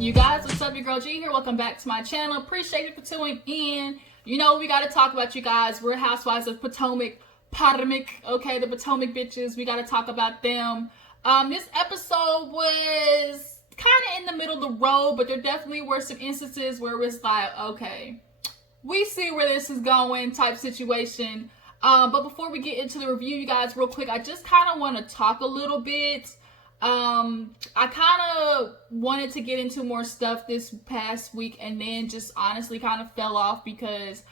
You guys, what's up? Your girl G here. Welcome back to my channel. Appreciate you for tuning in. You know, we got to talk about you guys. We're Housewives of Potomac, okay? The Potomac bitches. We got to talk about them. This episode was kind of in the middle of the road, but there definitely were some instances where it was like, okay, we see where this is going type situation. But before we get into the review, you guys, real quick, I just kind of want to talk a little bit. I kind of wanted to get into more stuff this past week and then just honestly kind of fell off because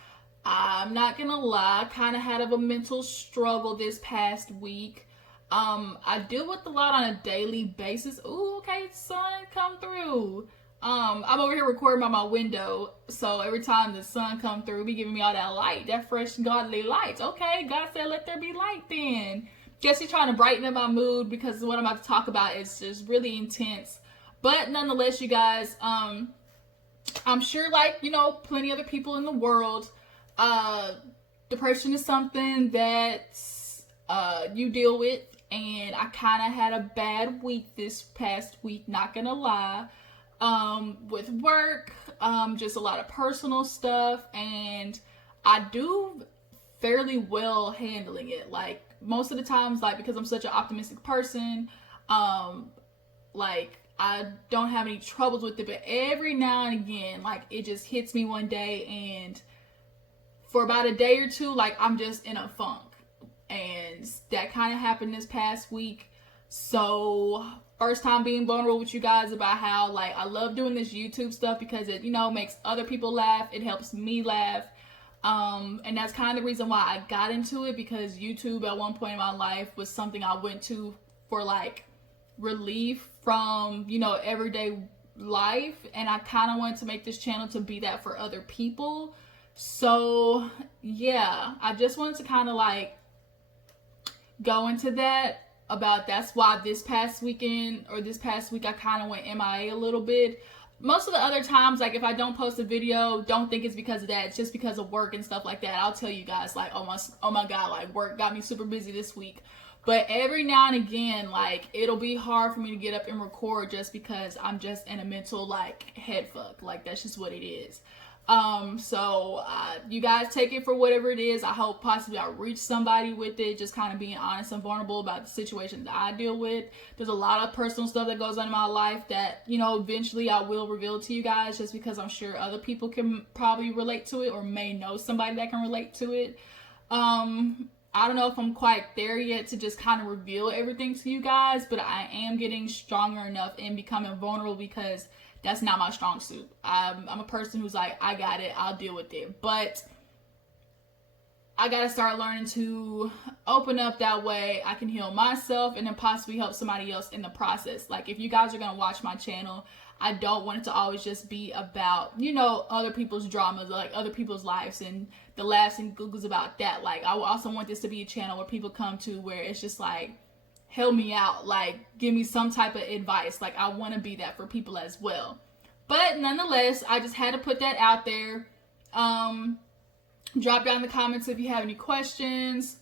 I'm not gonna lie, I kind of had a mental struggle this past week. I deal with a lot on a daily basis. Ooh, okay, sun, come through. I'm over here recording by my window, so every time the sun come through, be giving me all that light, that fresh godly light. Okay, God said let there be light then. Guess he's trying to brighten up my mood because what I'm about to talk about is just really intense. But nonetheless, you guys, I'm sure, like, you know, plenty other people in the world, depression is something that you deal with. And I kind of had a bad week this past week, not gonna lie. With work, just a lot of personal stuff. And I do fairly well handling it. Like, most of the times, like, because I'm such an optimistic person, like, I don't have any troubles with it, but every now and again, like, it just hits me one day, and for about a day or two, like, I'm just in a funk, and that kind of happened this past week. So, first time being vulnerable with you guys about how, like, I love doing this YouTube stuff because it, you know, makes other people laugh, it helps me laugh. And that's kind of the reason why I got into it, because YouTube at one point in my life was something I went to for, like, relief from, you know, everyday life, and I kind of wanted to make this channel to be that for other people. So yeah, I just wanted to kind of like go into that about that's why this past weekend or this past week I kind of went MIA a little bit. Most of the other times, like, if I don't post a video, don't think it's because of that. It's just because of work and stuff like that. I'll tell you guys, like, oh my God, like, work got me super busy this week. But every now and again, like, it'll be hard for me to get up and record just because I'm just in a mental, like, head fuck. Like, that's just what it is. So you guys take it for whatever it is. I hope possibly I'll reach somebody with it, just kind of being honest and vulnerable about the situations that I deal with. There's a lot of personal stuff that goes on in my life that, you know, eventually I will reveal to you guys, just because I'm sure other people can probably relate to it or may know somebody that can relate to it. I don't know if I'm quite there yet to just kind of reveal everything to you guys, but I am getting stronger enough and becoming vulnerable because that's not my strong suit. I'm a person who's like, I got it, I'll deal with it. But I gotta start learning to open up, that way I can heal myself and then possibly help somebody else in the process. Like, if you guys are gonna watch my channel, I don't want it to always just be about, you know, other people's dramas, like other people's lives and the laughs and giggles about that. Like, I also want this to be a channel where people come to where it's just like, help me out, like, give me some type of advice. Like, I want to be that for people as well. But nonetheless, I just had to put that out there. Drop down in the comments if you have any questions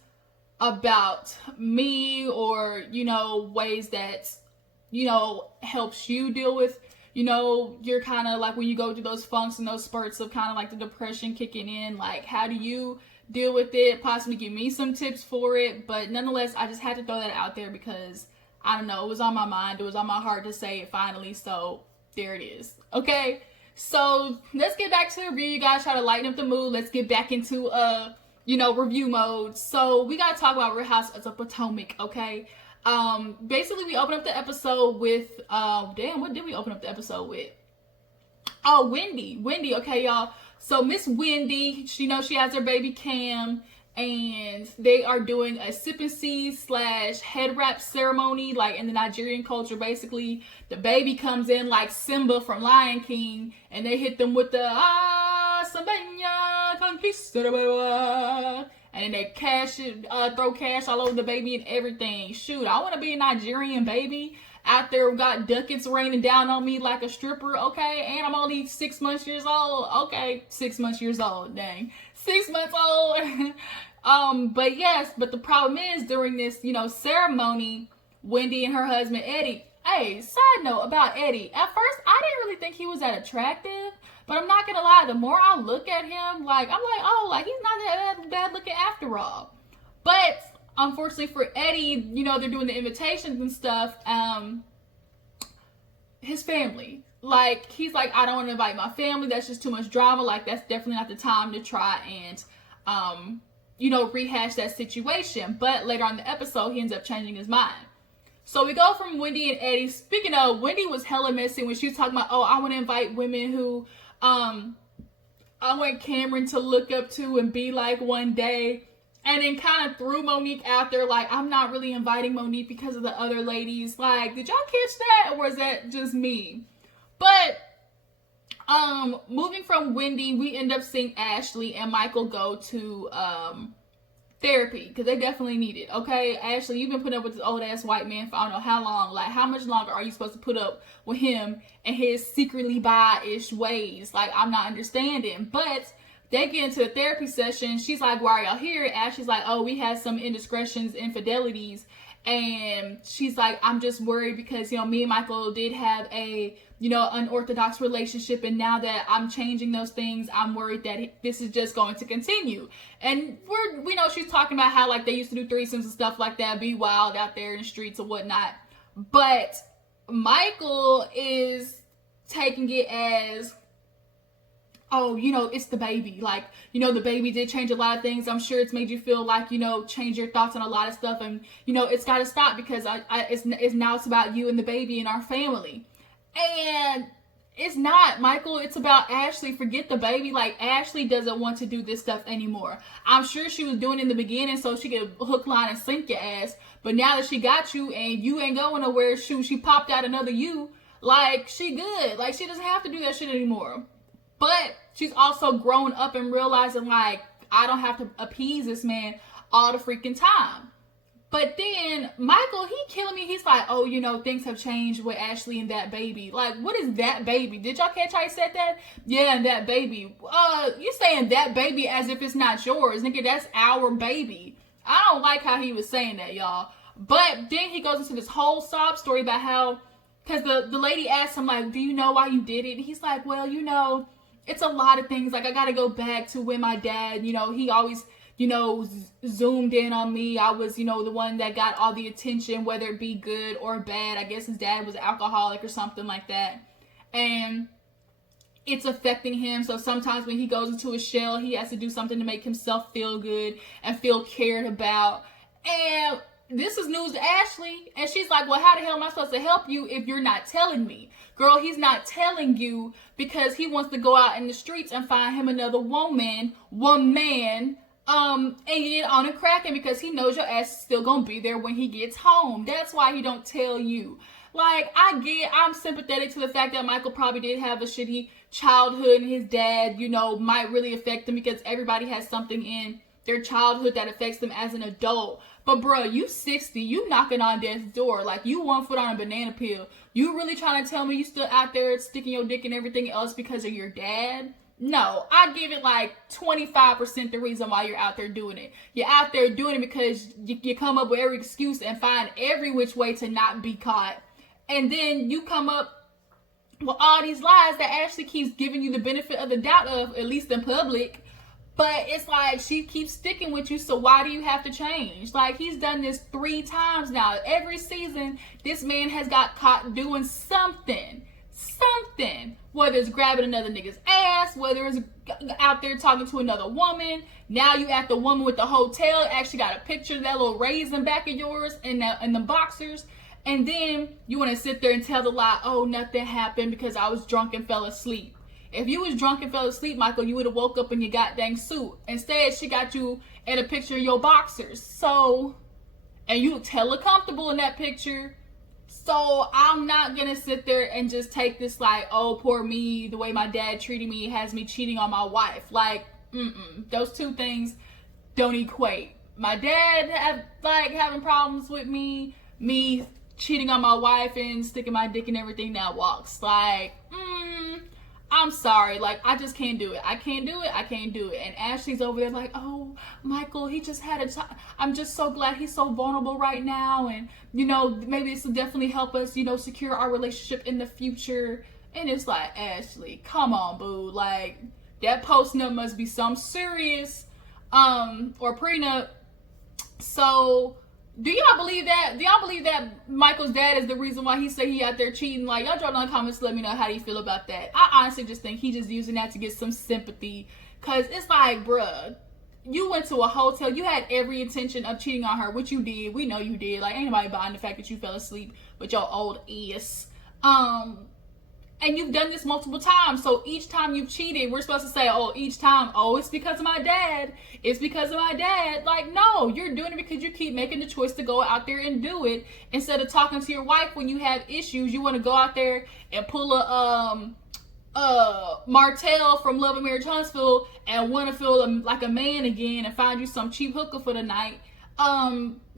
about me, or, you know, ways that, you know, helps you deal with, you know, you're kind of like when you go through those funks and those spurts of kind of like the depression kicking in, like, how do you deal with it? Possibly give me some tips for it. But nonetheless, I just had to throw that out there because, I don't know, it was on my mind, it was on my heart to say it finally, so there it is. Okay, so let's get back to the review, you guys. Try to lighten up the mood. Let's get back into you know, review mode. So we gotta talk about Real Housewives of Potomac, okay? Basically we opened up the episode with damn, what did we open up the episode with? Oh, Wendy, okay, y'all. So Miss Wendy, she knows she has her baby Cam, and they are doing a sip and see / head wrap ceremony, like in the Nigerian culture. Basically, the baby comes in like Simba from Lion King, and they hit them with the Sambanya Conquista, and then they throw cash all over the baby and everything. Shoot, I want to be a Nigerian baby out there, got ducats raining down on me like a stripper, okay? And I'm only 6 months years old, okay? 6 months years old, dang. 6 months old. But yes, but the problem is during this, you know, ceremony, Wendy and her husband Eddie, Hey, side note about Eddie. At first, I didn't really think he was that attractive, but I'm not gonna lie. The more I look at him, like I'm like, oh, like he's not that bad looking after all. But unfortunately for Eddie, you know, they're doing the invitations and stuff. His family, like he's like, I don't want to invite my family. That's just too much drama. Like that's definitely not the time to try and you know, rehash that situation. But later on in the episode, he ends up changing his mind. So we go from Wendy and Eddie. Speaking of, Wendy was hella messy when she was talking about, oh, I want to invite women who I want Cameron to look up to and be like one day. And then kind of threw Monique out there like, I'm not really inviting Monique because of the other ladies. Like, did y'all catch that? Or was that just me? But moving from Wendy, we end up seeing Ashley and Michael go to therapy because they definitely need it. Okay, Ashley, you've been putting up with this old ass white man for I don't know how long. Like, how much longer are you supposed to put up with him and his secretly bi-ish ways? Like, I'm not understanding. But they get into a therapy session. She's like, why are y'all here? Ashley's like, oh, we had some indiscretions, infidelities. And she's like, I'm just worried because, you know, me and Michael did have a, you know, unorthodox relationship. And now that I'm changing those things, I'm worried that this is just going to continue. And we know she's talking about how, like, they used to do threesomes and stuff like that, be wild out there in the streets or whatnot. But Michael is taking it as, oh, you know, it's the baby. Like, you know, the baby did change a lot of things. I'm sure it's made you feel like, you know, change your thoughts on a lot of stuff. And, you know, it's got to stop because it's now it's about you and the baby and our family. And it's not, Michael. It's about Ashley. Forget the baby. Like, Ashley doesn't want to do this stuff anymore. I'm sure she was doing it in the beginning so she could hook, line, and sink your ass. But now that she got you and you ain't going nowhere, she popped out another you. Like, she good. Like, she doesn't have to do that shit anymore. But she's also grown up and realizing, like, I don't have to appease this man all the freaking time. But then Michael, he killing me. He's like, oh, you know, things have changed with Ashley and that baby. Like, what is that baby? Did y'all catch how he said that? Yeah, and that baby. You saying that baby as if it's not yours. Nigga, that's our baby. I don't like how he was saying that, y'all. But then he goes into this whole sob story about how, because the lady asked him, like, do you know why you did it? And he's like, well, you know, it's a lot of things. Like, I got to go back to when my dad, you know, he always, you know, zoomed in on me. I was, you know, the one that got all the attention, whether it be good or bad. I guess his dad was an alcoholic or something like that. And it's affecting him. So sometimes when he goes into a shell, he has to do something to make himself feel good and feel cared about. And this is news to Ashley. And she's like, well, how the hell am I supposed to help you if you're not telling me? Girl, he's not telling you because he wants to go out in the streets and find him another woman, and get on and cracking because he knows your ass is still gonna be there when he gets home. That's why he don't tell you. Like, I'm sympathetic to the fact that Michael probably did have a shitty childhood and his dad, you know, might really affect him because everybody has something in their childhood that affects them as an adult. But bro, you 60, you knocking on death's door. Like, you 1 foot on a banana peel. You really trying to tell me you still out there sticking your dick and everything else because of your dad? No, I give it like 25% the reason why you're out there doing it. You're out there doing it because you come up with every excuse and find every which way to not be caught. And then you come up with all these lies that Ashley keeps giving you the benefit of the doubt of, at least in public. But it's like she keeps sticking with you, so why do you have to change? Like, he's done this 3 times now. Every season, this man has got caught doing something. Whether it's grabbing another nigga's ass, whether it's out there talking to another woman. Now you at the woman with the hotel, actually got a picture of that little raisin back of yours and the boxers. And then you want to sit there and tell the lie, oh, nothing happened because I was drunk and fell asleep. If you was drunk and fell asleep, Michael, you would have woke up in your goddamn suit. Instead, she got you in a picture of your boxers. So, and you look hella comfortable in that picture. So, I'm not going to sit there and just take this like, oh, poor me, the way my dad treated me has me cheating on my wife. Like, those two things don't equate. My dad having problems with me cheating on my wife and sticking my dick in everything that walks. Like, I I'm sorry, like, I just can't do it. I can't do it. I can't do it. And Ashley's over there like, oh, Michael, he just had a time. I'm just so glad he's so vulnerable right now. And, you know, maybe this will definitely help us, you know, secure our relationship in the future. And it's like, Ashley, come on, boo. Like, that post-nup must be some serious, or prenup. So, do y'all believe that? Do y'all believe that Michael's dad is the reason why he said he out there cheating? Like, y'all drop down in the comments to let me know how do you feel about that. I honestly just think he just using that to get some sympathy. Because it's like, bruh, you went to a hotel. You had every intention of cheating on her, which you did. We know you did. Like, ain't nobody buying the fact that you fell asleep with your old ass. And you've done this multiple times. So each time you've cheated, we're supposed to say, oh, each time, oh, it's because of my dad. It's because of my dad. Like, no, you're doing it because you keep making the choice to go out there and do it. Instead of talking to your wife when you have issues, you want to go out there and pull a Martell from Love and Marriage Huntsville and want to feel like a man again and find you some cheap hooker for the night.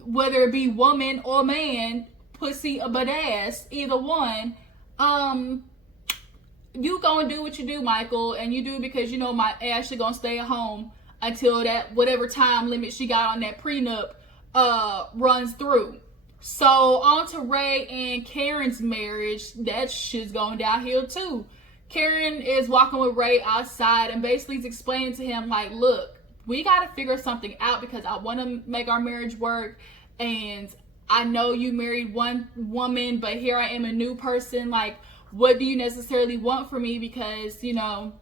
Whether it be woman or man, pussy or badass, either one. You gonna do what you do, Michael, and you do it because you know my Ashley gonna stay at home until that whatever time limit she got on that prenup runs through. So on to Ray and Karen's marriage. That shit's going downhill too. Karen is walking with Ray outside and basically is explaining to him like, look, we gotta figure something out because I want to make our marriage work, and I know you married one woman, but here I am a new person. Like, what do you necessarily want from me? Because, you know,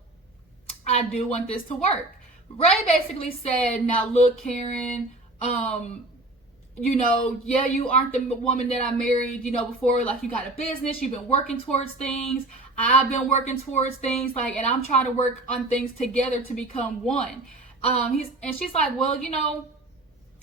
I do want this to work. Ray basically said, now look, Karen, you know, yeah, you aren't the woman that I married, you know, before. Like, you got a business, you've been working towards things. I've been working towards things, like, and I'm trying to work on things together to become one. She's like, well, you know,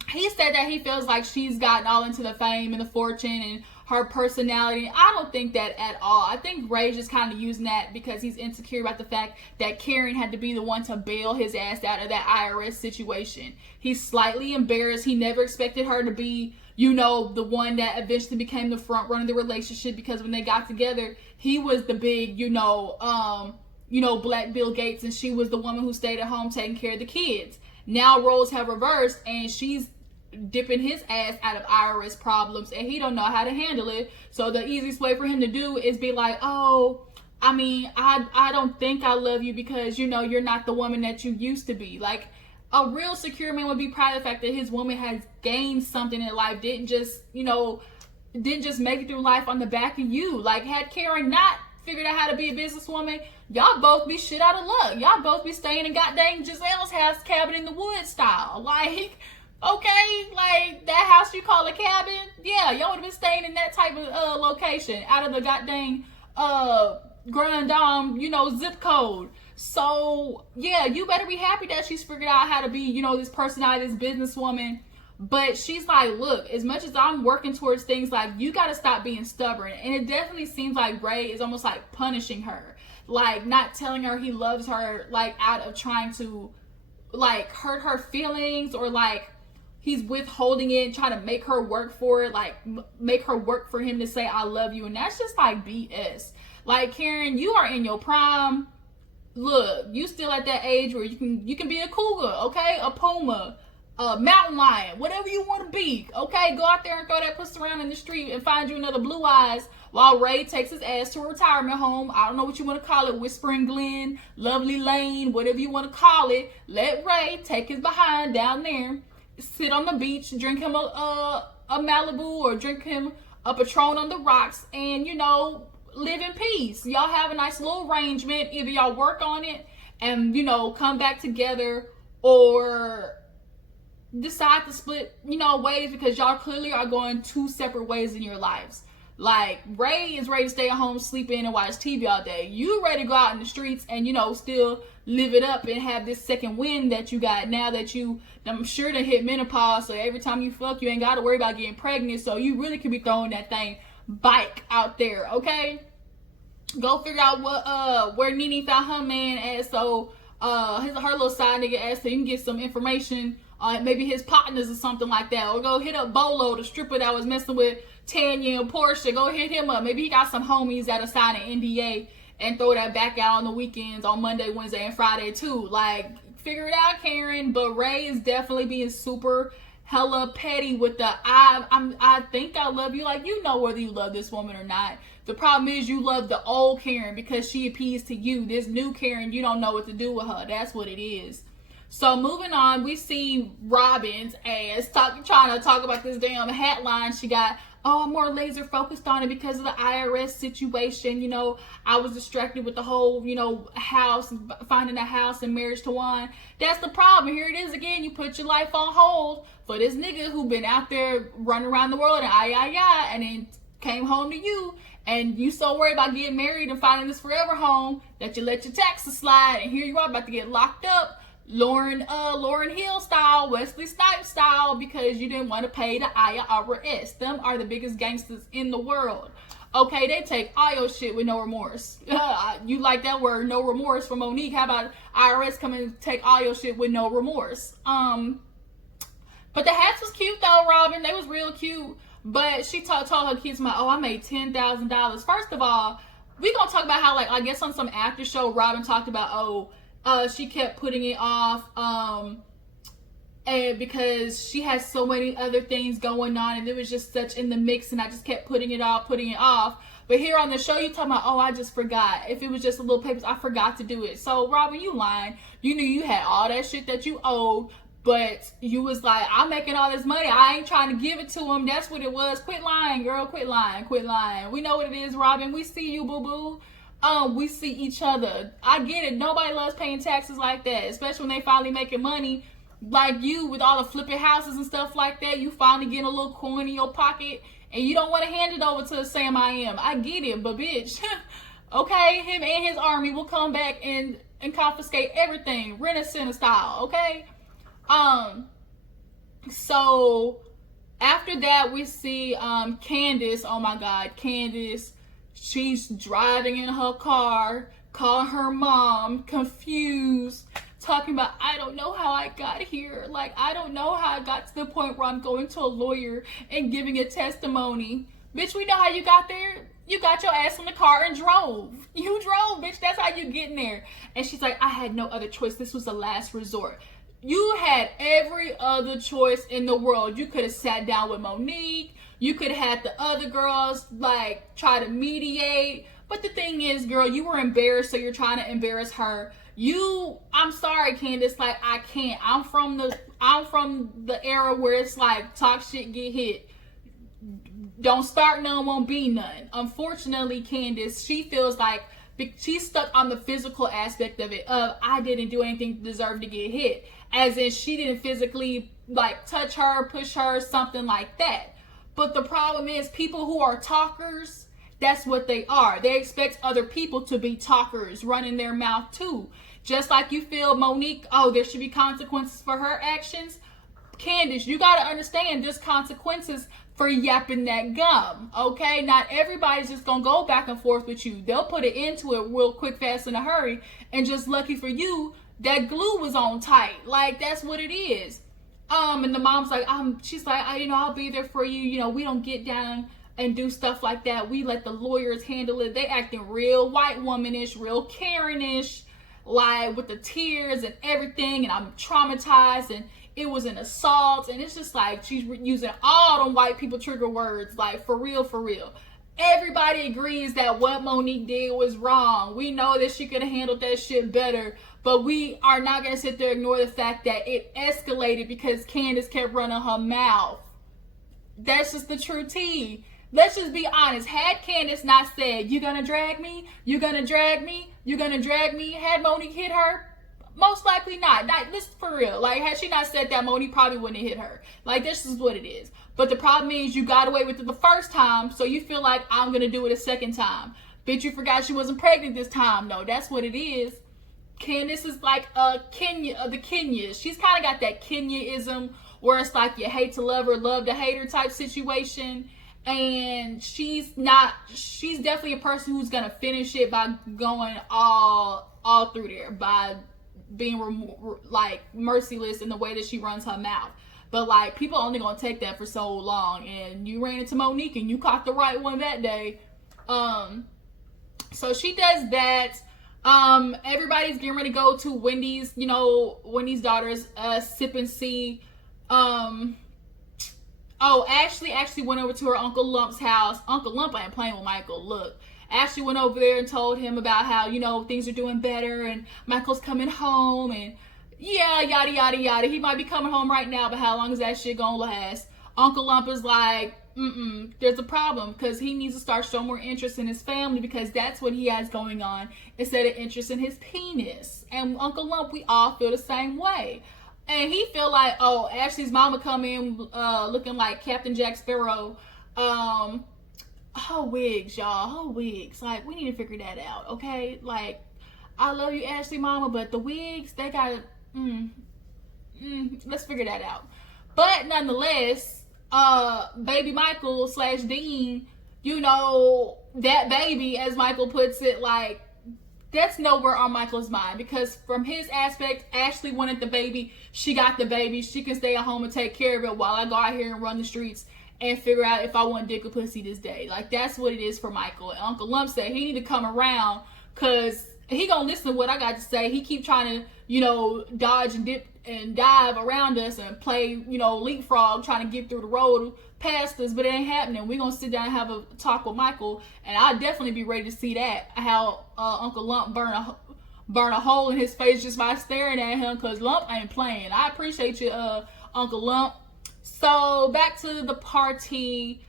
he said that he feels like she's gotten all into the fame and the fortune and her personality. I don't think that at all. I think Ray's just kind of using that because he's insecure about the fact that Karen had to be the one to bail his ass out of that IRS situation. He's slightly embarrassed. He never expected her to be, you know, the one that eventually became the front runner of the relationship, because when they got together, he was the big, black Bill Gates, and she was the woman who stayed at home taking care of the kids. Now roles have reversed, and she's dipping his ass out of IRS problems, and he don't know how to handle it. So the easiest way for him to do is be like, oh, I mean, I don't think I love you because, you know, you're not the woman that you used to be. Like, a real secure man would be proud of the fact that his woman has gained something in life, didn't just make it through life on the back of you. Like, had Karen not figured out how to be a businesswoman, y'all both be shit out of luck. Y'all both be staying in goddamn Giselle's house, cabin in the woods style. Like, okay, like that house you call a cabin, yeah, y'all would have been staying in that type of location out of the goddamn Grand Dame, zip code. So yeah, you better be happy that she's figured out how to be, this personality, this businesswoman. But she's like, look, as much as I'm working towards things, like, you got to stop being stubborn. And it definitely seems like Ray is almost like punishing her, like not telling her he loves her, like out of trying to like hurt her feelings, or like he's withholding it, trying to make her work for it, like make her work for him to say I love you. And that's just like BS. Like, Karen, you are in your prime. Look, you still at that age where you can be a cougar, okay, a puma, a mountain lion, whatever you want to be, okay? Go out there and throw that pussy around in the street and find you another Blue Eyes while Ray takes his ass to a retirement home. I don't know what you want to call it, Whispering Glen, Lovely Lane, whatever you want to call it. Let Ray take his behind down there, sit on the beach, drink him a Malibu, or drink him a Patron on the rocks, and, live in peace. Y'all have a nice little arrangement. Either y'all work on it and, come back together, or decide to split, ways, because y'all clearly are going two separate ways in your lives. Like, Ray is ready to stay at home, sleep in, and watch TV all day. You ready to go out in the streets and, still live it up and have this second wind that you got now that I'm sure, to hit menopause. So every time you fuck, you ain't got to worry about getting pregnant. So you really could be throwing that thing bike out there, okay? Go figure out where Nene found her man at, so her little side nigga ass, so you can get some information on maybe his partners or something like that. Or go hit up Bolo, the stripper that was messing with Tanya and Portia. Go hit him up. Maybe he got some homies that are signing NDA and throw that back out on the weekends on Monday, Wednesday, and Friday too. Like, figure it out, Karen. But Ray is definitely being super hella petty with the I think I love you. Like, you know whether you love this woman or not. The problem is you love the old Karen because she appeased to you. This new Karen, you don't know what to do with her. That's what it is. So moving on, we see Robin's ass trying to talk about this damn hat line she got. Oh, I'm more laser focused on it because of the IRS situation. You know, I was distracted with the whole, you know, house, finding a house and marriage to one. That's the problem. Here it is again. You put your life on hold for this nigga who been out there running around the world and then came home to you. And you so worried about getting married and finding this forever home that you let your taxes slide. And here you are about to get locked up. Lauryn Hill style, Wesley Snipes style, because you didn't want to pay the IRS. Them are the biggest gangsters in the world. Okay, they take all your shit with no remorse. You like that word, no remorse, from Monique. How about IRS come and take all your shit with no remorse? But the hats was cute though, Robin. They was real cute. But she told her kids, I made $10,000. First of all, we gonna talk about how, like, I guess on some after show, Robin talked about, she kept putting it off, and because she has so many other things going on, and it was just such in the mix, and I just kept putting it off. But here on the show, you talking about, I just forgot. If it was just a little papers, I forgot to do it. So, Robin, you lying. You knew you had all that shit that you owed, but you was like, I'm making all this money. I ain't trying to give it to him. That's what it was. Quit lying, girl. Quit lying. We know what it is, Robin. We see you, boo-boo. We see each other. I get it. Nobody loves paying taxes like that, especially when they finally making money. Like you, with all the flipping houses and stuff like that, you finally getting a little coin in your pocket, and you don't want to hand it over to Sam I Am. I get it, but bitch, okay, him and his army will come back and confiscate everything, Renaissance style, okay? So after that, we see Candiace. Oh my God, Candiace. She's driving in her car, calling her mom, confused, talking about, I don't know how I got here. Like, I don't know how I got to the point where I'm going to a lawyer and giving a testimony. Bitch, we know how you got there. You got your ass in the car and drove. You drove, bitch. That's how you get in there. And she's like, I had no other choice. This was the last resort. You had every other choice in the world. You could have sat down with Monique. You could have had the other girls, like, try to mediate. But the thing is, girl, you were embarrassed, so you're trying to embarrass her. I'm sorry, Candiace, like, I can't. I'm from the era where it's like, talk shit, get hit. Don't start none, won't be none. Unfortunately, Candiace, she feels like she's stuck on the physical aspect of it, of I didn't do anything to deserve to get hit. As in, she didn't physically, like, touch her, push her, something like that. But the problem is, people who are talkers, that's what they are. They expect other people to be talkers, running their mouth too. Just like you feel Monique, there should be consequences for her actions. Candiace, you got to understand there's consequences for yapping that gum, okay? Not everybody's just going to go back and forth with you. They'll put it into it real quick, fast, in a hurry. And just lucky for you, that glue was on tight. Like, that's what it is. And the mom's like, she's like, I'll be there for you. We don't get down and do stuff like that. We let the lawyers handle it. They acting real white womanish, real Karen-ish, like with the tears and everything. And I'm traumatized, and it was an assault. And it's just like, she's using all them white people trigger words, like, for real, for real. Everybody agrees that what Monique did was wrong. We know that she could have handled that shit better. But we are not going to sit there and ignore the fact that it escalated because Candiace kept running her mouth. That's just the true tea. Let's just be honest. Had Candiace not said, you going to drag me? You going to drag me? You going to drag me? Had Monique hit her? Most likely not. This is for real. Like, had she not said that, Monique probably wouldn't have hit her. Like, this is what it is. But the problem is, you got away with it the first time, so you feel like, I'm going to do it a second time. Bitch, you forgot she wasn't pregnant this time. No, that's what it is. Candiace is like the Kenya. She's kind of got that Kenya-ism where it's like you hate to love her, love to hate her type situation. And she's definitely a person who's going to finish it by going all through there, by being like merciless in the way that she runs her mouth. But like, people only going to take that for so long. And you ran into Monique and you caught the right one that day. So she does that. Everybody's getting ready to go to Wendy's, Wendy's daughter's sip and see. Ashley actually went over to her Uncle Lump's house. Uncle Lump ain't playing with Michael. Look, Ashley went over there and told him about how, things are doing better and Michael's coming home and yeah, yada, yada, yada. He might be coming home right now, but how long is that shit gonna last? Uncle Lump is like, there's a problem because he needs to start showing more interest in his family because that's what he has going on instead of interest in his penis. And Uncle Lump, we all feel the same way. And he feel like, oh, Ashley's mama come in looking like Captain Jack Sparrow. Her wigs, y'all. Her wigs. Like, we need to figure that out, okay? Like, I love you, Ashley mama, but the wigs, they got let's figure that out. But nonetheless, baby Michael / Dean, that baby, as Michael puts it, like, that's nowhere on Michael's mind because from his aspect, Ashley wanted the baby. She got the baby. She can stay at home and take care of it while I go out here and run the streets and figure out if I want dick or pussy this day. Like, that's what it is for Michael. And Uncle Lump said he need to come around because he gonna listen to what I got to say. He keep trying to, dodge and dip and dive around us and play, leapfrog, trying to get through the road past us, but it ain't happening. We're gonna sit down and have a talk with Michael, and I'll definitely be ready to see that, how Uncle Lump burn a hole in his face just by staring at him, because Lump ain't playing. I appreciate you, Uncle Lump. So back to the party.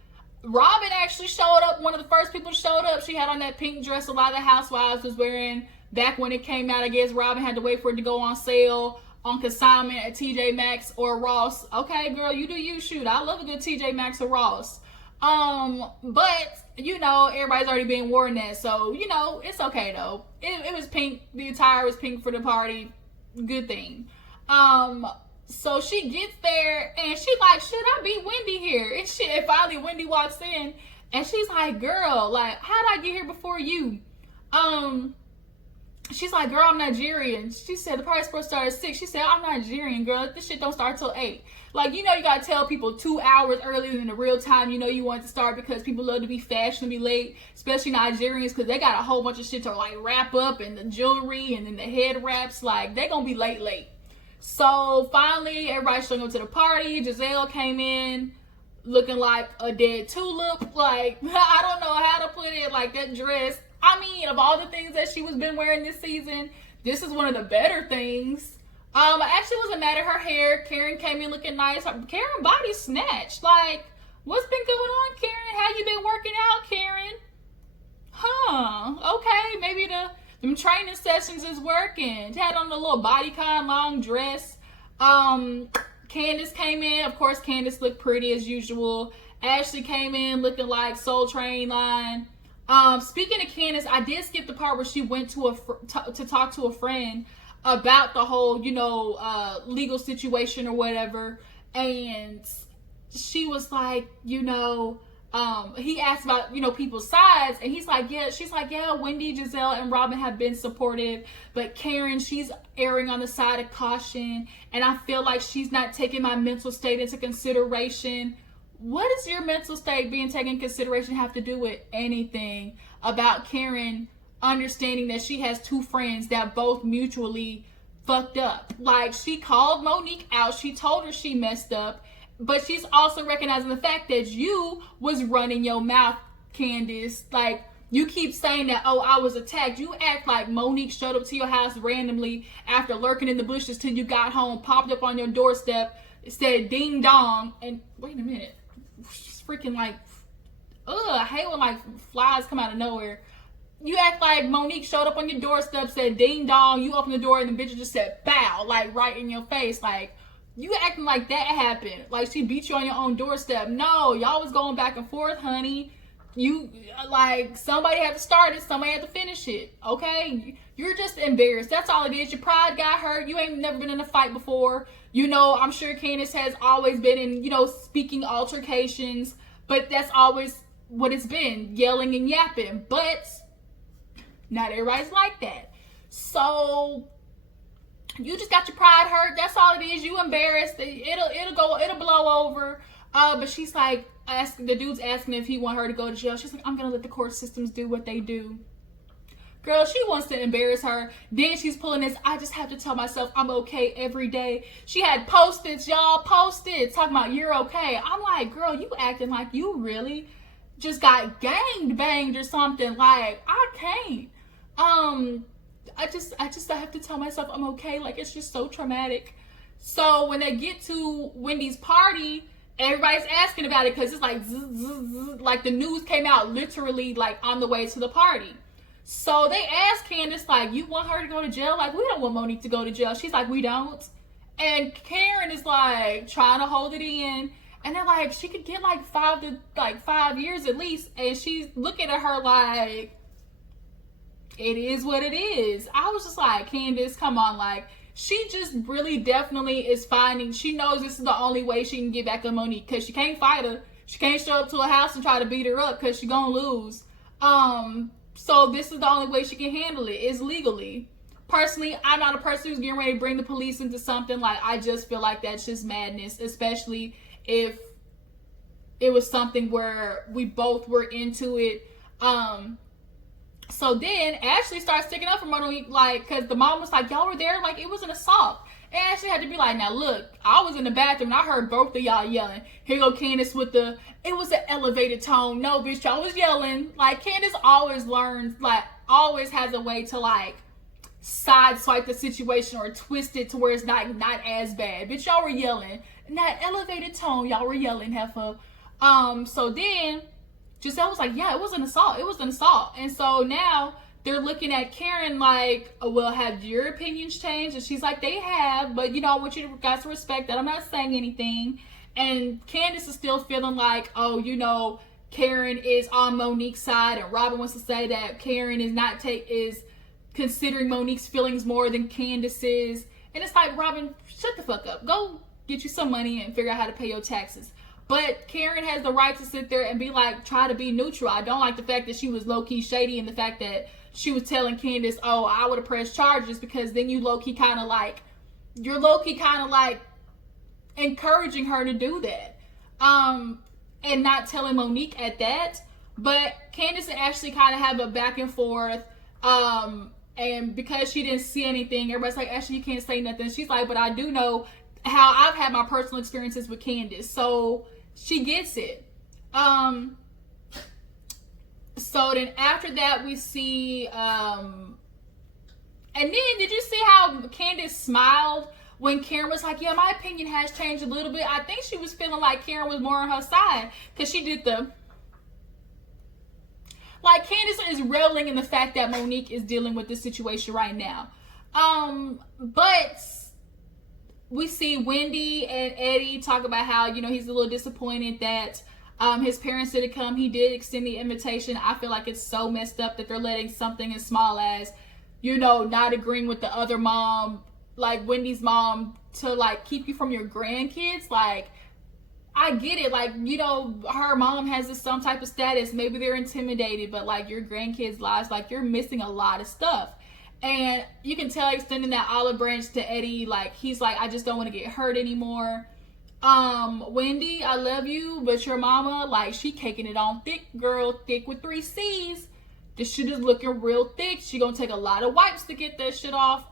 Robin actually showed up. One of the first people showed up. She had on that pink dress a lot of the housewives was wearing back when it came out. I guess Robin had to wait for it to go on sale on consignment at TJ Maxx or Ross. Okay, girl, you do you. Shoot, I love a good TJ Maxx or Ross. But everybody's already been worn that, so it's okay though. It was pink. The attire was pink for the party. Good thing. So she gets there and she like, should I be Wendy here? And finally Wendy walks in and she's like, girl, like, how'd I get here before you? She's like, girl, I'm Nigerian. She said the party supposed to start at 6. She said, I'm Nigerian, girl. This shit don't start till 8. Like, you gotta tell people 2 hours earlier than the real time you want to start, because people love to be fashionably late, especially Nigerians, because they got a whole bunch of shit to like wrap up, and the jewelry and then the head wraps. Like, they gonna be late. So finally everybody's showing up to the party. Giselle came in looking like a dead tulip. Like, I don't know how to put it, like, that dress. I mean, of all the things that she was been wearing this season, this is one of the better things. I actually wasn't mad at her hair. Karen came in looking nice. Karen body snatched. Like, what's been going on, Karen? How you been working out, Karen? Okay, maybe them training sessions is working. She had on the little bodycon long dress. Candiace came in. Of course, Candiace looked pretty as usual. Ashley came in looking like Soul Train line. Speaking of Candiace, I did skip the part where she went to to talk to a friend about the whole, legal situation or whatever. And she was like, he asked about, people's sides, and he's like, yeah, she's like, yeah, Wendy, Giselle, and Robin have been supportive, but Karen, she's erring on the side of caution, and I feel like she's not taking my mental state into consideration. What does your mental state being taken into consideration have to do with anything about Karen understanding that she has 2 friends that both mutually fucked up? Like, she called Monique out. She told her she messed up. But she's also recognizing the fact that you was running your mouth, Candiace. Like, you keep saying that, oh, I was attacked. You act like Monique showed up to your house randomly after lurking in the bushes till you got home, popped up on your doorstep, said ding dong, and wait a minute. Freaking like, I hate when like flies come out of nowhere. You act like Monique showed up on your doorstep, said ding dong, you opened the door and the bitch just said bow, like right in your face. Like, you acting like that happened, like she beat you on your own doorstep. No, y'all was going back and forth, honey. You, like, somebody had to start it, somebody had to finish it, okay? You're just embarrassed. That's all it is. Your pride got hurt. You ain't never been in a fight before. I'm sure Candiace has always been in, speaking altercations, but that's always what it's been, yelling and yapping. But not everybody's like that. So you just got your pride hurt. That's all it is. You embarrassed. It'll blow over. But she's like, the dude's asking if he want her to go to jail. She's like, I'm gonna let the court systems do what they do. Girl, she wants to embarrass her. Then she's pulling this, I just have to tell myself I'm okay every day. She had Post-its, y'all, Post-its, talking about you're okay. I'm like, girl, you acting like you really just got gang banged or something. Like, I can't. I have to tell myself I'm okay. Like, it's just so traumatic. So when they get to Wendy's party, everybody's asking about it because it's like, like the news came out literally like on the way to the party. So they asked Candiace, like, you want her to go to jail? Like, we don't want Monique to go to jail. She's like, we don't. And Karen is like trying to hold it in. And they're like, she could get like 5 years at least. And she's looking at her like, it is what it is. I was just like, Candiace, come on. Like, she just really definitely is finding, she knows this is the only way she can get back at Monique. Because she can't fight her. She can't show up to her house and try to beat her up because she's going to lose. So this is the only way she can handle it, is legally. Personally, I'm not a person who's getting ready to bring the police into something. Like, I just feel like that's just madness, especially if it was something where we both were into it. So then Ashley starts sticking up for Monique, like, because the mom was like, y'all were there, like, it was an assault. And Ashley had to be like, now look, I was in the bathroom and I heard both of y'all yelling. Here go Candiace with the, it was an elevated tone. No, bitch, y'all was yelling. Like, Candiace always learns, like, always has a way to, like, sideswipe the situation or twist it to where it's not as bad. Bitch, y'all were yelling. In that elevated tone, y'all were yelling, heifer. So then Giselle was like, yeah, it was an assault. It was an assault. And so now they're looking at Karen like, oh, well, have your opinions changed? And she's like, they have, but, you know, I want you guys to respect that I'm not saying anything. And Candiace is still feeling like, oh, you know, Karen is on Monique's side, and Robin wants to say that Karen is considering Monique's feelings more than Candiace's. And it's like, Robin, shut the fuck up. Go get you some money and figure out how to pay your taxes. But Karen has the right to sit there and be like, try to be neutral. I don't like the fact that she was low-key shady, and the fact that she was telling Candiace, oh, I would have pressed charges, because then you low-key kind of like, you're low-key kind of like encouraging her to do that. And not telling Monique at that. But Candiace and Ashley kind of have a back and forth. And because she didn't see anything, everybody's like, Ashley, you can't say nothing. She's like, but I do know how I've had my personal experiences with Candiace. So she gets it. So then after that, we see, and then did you see how Candiace smiled when Karen was like, yeah, my opinion has changed a little bit? I think she was feeling like Karen was more on her side, because she did the, like, Candiace is reveling in the fact that Monique is dealing with this situation right now. But we see Wendy and Eddie talk about how, you know, he's a little disappointed that his parents didn't come. He did extend the invitation. I feel like it's so messed up that they're letting something as small as, you know, not agreeing with the other mom, like Wendy's mom, to like keep you from your grandkids. Like, I get it. Like, you know, her mom has some type of status. Maybe they're intimidated, but like your grandkids' lives, like you're missing a lot of stuff. And you can tell extending that olive branch to Eddie, like he's like, I just don't want to get hurt anymore. Wendy, I love you, but your mama, like, she caking it on thick, girl, thick with 3 C's. This shit is looking real thick. She gonna take a lot of wipes to get that shit off.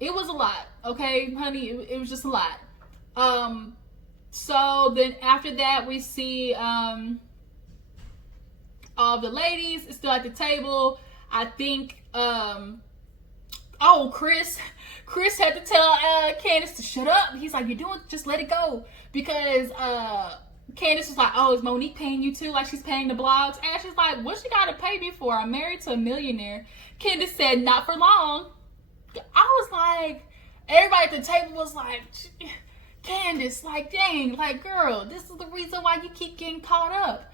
It was a lot, okay, honey, it was just a lot. So then after that, we see all the ladies still at the table. I think, Chris had to tell Candiace to shut up. He's like, you're doing, just let it go. Because Candiace was like, oh, is Monique paying you too? Like, she's paying the blogs. And she's like, what she gotta pay me for? I'm married to a millionaire. Candiace said, not for long. I was like, everybody at the table was like, Candiace, like, dang, like, girl, this is the reason why you keep getting caught up.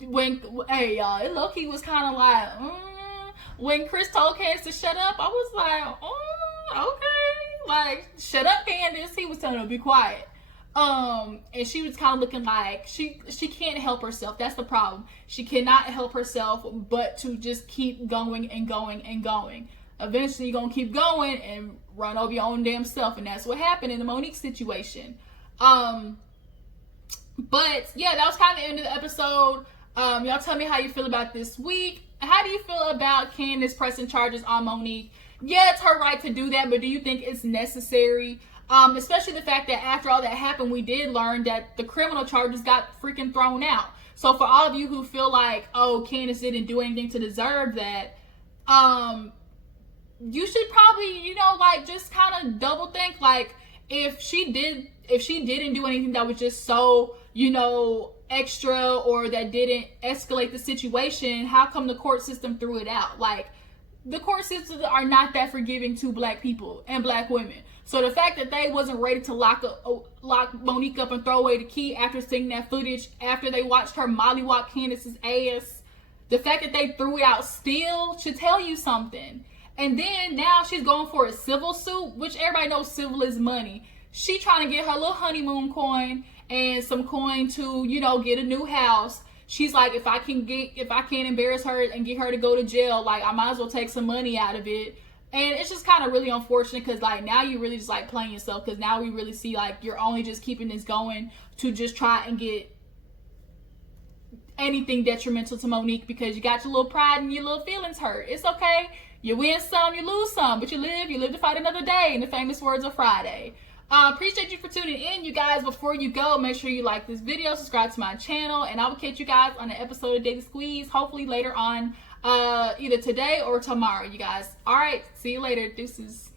When, hey, y'all, it low-key was kind of like, when Chris told Candiace to shut up, I was like, okay, like, shut up, Candiace. He was telling her to be quiet. And she was kind of looking like she can't help herself. That's the problem. She cannot help herself but to just keep going and going and going. Eventually, you're going to keep going and run over your own damn self. And that's what happened in the Monique situation. But, yeah, that was kind of the end of the episode. Y'all tell me how you feel about this week. how do you feel about Candiace pressing charges on Monique? Yeah, it's her right to do that, but do you think it's necessary? Especially the fact that after all that happened, we did learn that the criminal charges got freaking thrown out. So for all of you who feel like, oh, Candiace didn't do anything to deserve that, you should probably, you know, like, just kind of double think, like, if she didn't do anything that was just so, you know, extra or that didn't escalate the situation, how come the court system threw it out? Like, the court systems are not that forgiving to black people and black women. So the fact that they wasn't ready to lock Monique up and throw away the key after seeing that footage, after they watched her mollywop Candiace's ass, the fact that they threw it out still should tell you something. And then now she's going for a civil suit, which everybody knows civil is money. She trying to get her little honeymoon coin and some coin to, you know, get a new house. She's like, if I can't embarrass her and get her to go to jail, like, I might as well take some money out of it. And it's just kind of really unfortunate because, like, now you really just, like, playing yourself, because now we really see, like, you're only just keeping this going to just try and get anything detrimental to Monique because you got your little pride and your little feelings hurt. It's okay. You win some, you lose some, but you live to fight another day, in the famous words of Friday. Appreciate you for tuning in, you guys. Before you go, make sure you like this video, subscribe to my channel, and I will catch you guys on an episode of Daily Squeeze, hopefully later on, either today or tomorrow, you guys. All right, see you later. Deuces.